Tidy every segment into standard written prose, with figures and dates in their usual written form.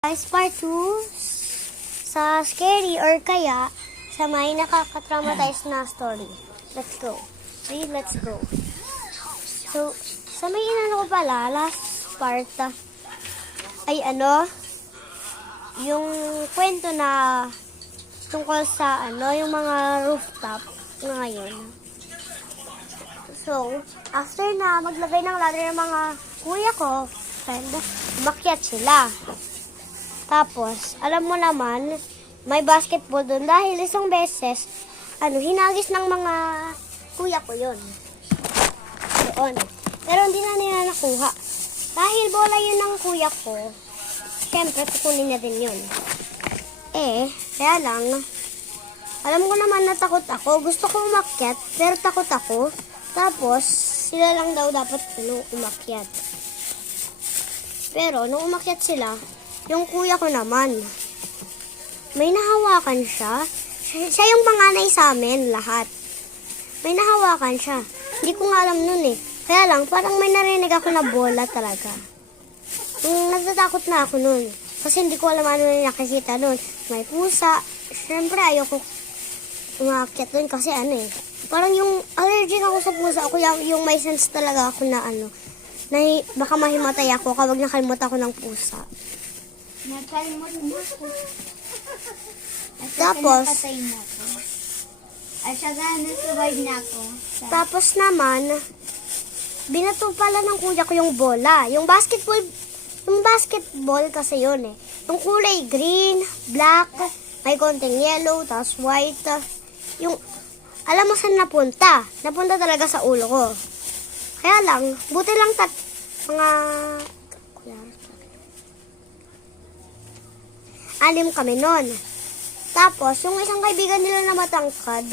Guys, part 2 sa scary or kaya sa may nakaka-traumatize na story. Let's go. Read, let's go. So, sa may inano ko pala, last part ay yung kwento na tungkol sa yung mga rooftop ngayon. So, after na maglagay ng ladder ng mga kuya ko, friend, umakyat sila. Tapos, alam mo naman, may basketball doon dahil isang beses, hinagis ng mga kuya ko yun. Doon. Pero hindi na nila nakuha. Dahil bola yun ng kuya ko, syempre, kukunin na din yun. Kaya lang, alam ko naman na takot ako. Gusto ko umakyat, pero takot ako. Tapos, sila lang daw dapat umakyat. Pero, nung umakyat sila, yung kuya ko naman, may nahawakan siya. Siya yung panganay sa amin, lahat. May nahawakan siya. Hindi ko nga alam nun eh. Kaya lang, parang may narinig ako na bola talaga. Natatakot na ako nun. Kasi hindi ko alam ano yung nakikita nun. May pusa. Siyempre, ayoko umakyat dun kasi parang yung allergic ako sa pusa. Ako yung may sense talaga ako na na baka mahimatay ako kapag nakalimot ako ng pusa. Nakalimot mo ko. Tapos, at saka survive na ako. Tapos naman, binato pala ng kuya ko yung bola. Yung basketball kasi yun eh. Yung kulay green, black, may konting yellow, tapos white. Yung, alam mo saan napunta? Napunta talaga sa ulo ko. Kaya lang, buti lang mga 6 kami nun. Tapos, yung isang kaibigan nila na matangkad,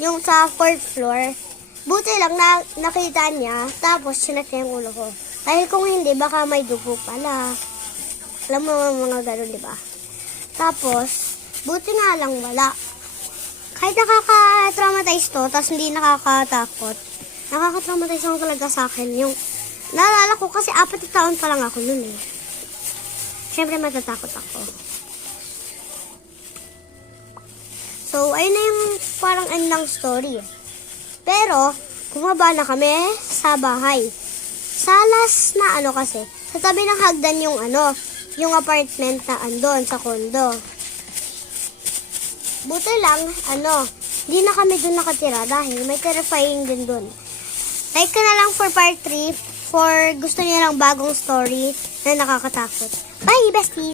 yung sa 4th floor, buti lang na nakita niya, tapos sinak niya yung ulo ko. Dahil kung hindi, baka may dugo pala. Alam mo mga ganun, di ba? Tapos, buti nga lang wala. Kahit nakaka-traumatize to, tapos hindi nakakatakot, nakaka-traumatize lang talaga sa akin. Yung, naalala ko kasi 4 taon pa lang ako nun eh. Siyempre matatakot ako. So, ayun na yung parang end ng story. Pero, bumaba na kami sa bahay. Sa last na kasi, sa tabi ng hagdan yung apartment na andon sa condo. Buti lang, di na kami dun nakatira dahil may terrifying din dun. Like ka na lang for part 3 for gusto niyo ng bagong story na nakakatakot. Bye, bestie!